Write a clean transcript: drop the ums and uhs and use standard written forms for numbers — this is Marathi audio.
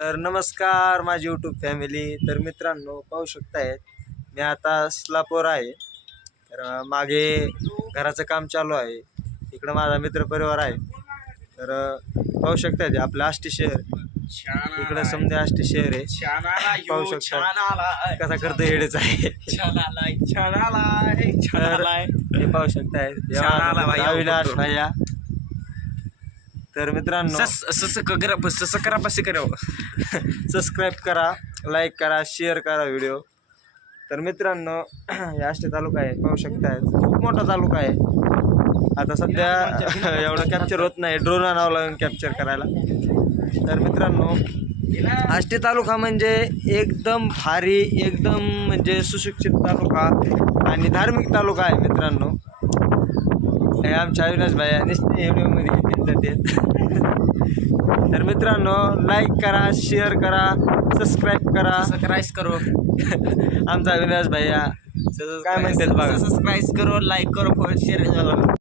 तर नमस्कार माझी यूट्यूब फॅमिली. तर मित्रांनो पाहू शकतायत मी आता स्लापोर आहे. तर मागे घराचं काम चालू आहे. इकडं माझा मित्रपरिवार आहे. तर पाहू शकतायत आपलं आष्टी शहर. इकडं समजा आष्टी शहर आहे. पाहू शकता कसा करतो हेडेच आहे. हे पाहू शकताय अविनाश भैया. तर मित्रांनो सबस्क्राईब करा, लाईक करा, शेअर करा व्हिडिओ. तर मित्रांनो हे आष्टी तालुका आहे, पाहू शकताय खूप मोठा तालुका आहे. आता सध्या एवढं कॅप्चर होत नाही, ड्रोन आणावं लागेल कॅप्चर करायला. तर मित्रांनो आष्टी तालुका म्हणजे एकदम भारी, एकदम म्हणजे सुशिक्षित तालुका आणि धार्मिक तालुका आहे मित्रांनो. हे आमच्या अविनाश भाई निश्चित व्हिडिओमध्ये तर मित्रांनो लाईक करा, शेअर करा, सबस्क्राईब करो. आमचा अविनाश भैया काय म्हणतात बघा. सबस्क्राईब करो, लाईक करो, शेअर करो.